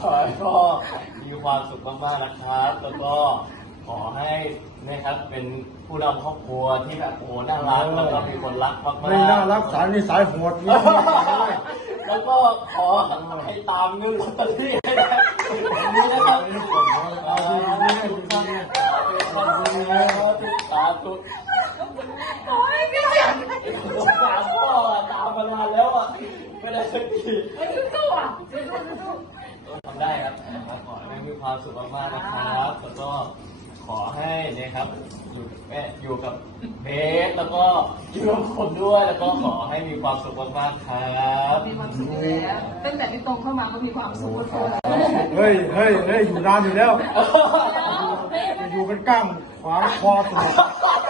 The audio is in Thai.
ก็มีความสุขมากๆ นะครับ แล้วก็ขอให้นะครับเป็นผู้นำครอบครัวที่แบบโอ้น่ารักแล้วก็มีคนรักมากๆไม่น่ารักสายนี่สายโหดแล้วก็ขอให้ตามนึ่งตอนที่นี้นะครับตามมาแล้วอ่ะ ไม่ได้สักทีไม่ได้สู้อู่้อ่ะความสุขมากๆนะครับแล้วก็ขอให้นะครับอยู่แม่อยู่กับเบสแล้วก็อยู่กับคนด้วย แล้วก็ขอให้มีความสุขมากๆครับมีความสุขแล้วตั้งแต่ที่ตรงเข้ามาก็มีความสุขเลยเฮ้ยเฮ้ยเฮ้ยอยู่นานอยู่แล้วอยู่เป็นกล้ามขวางคอสุด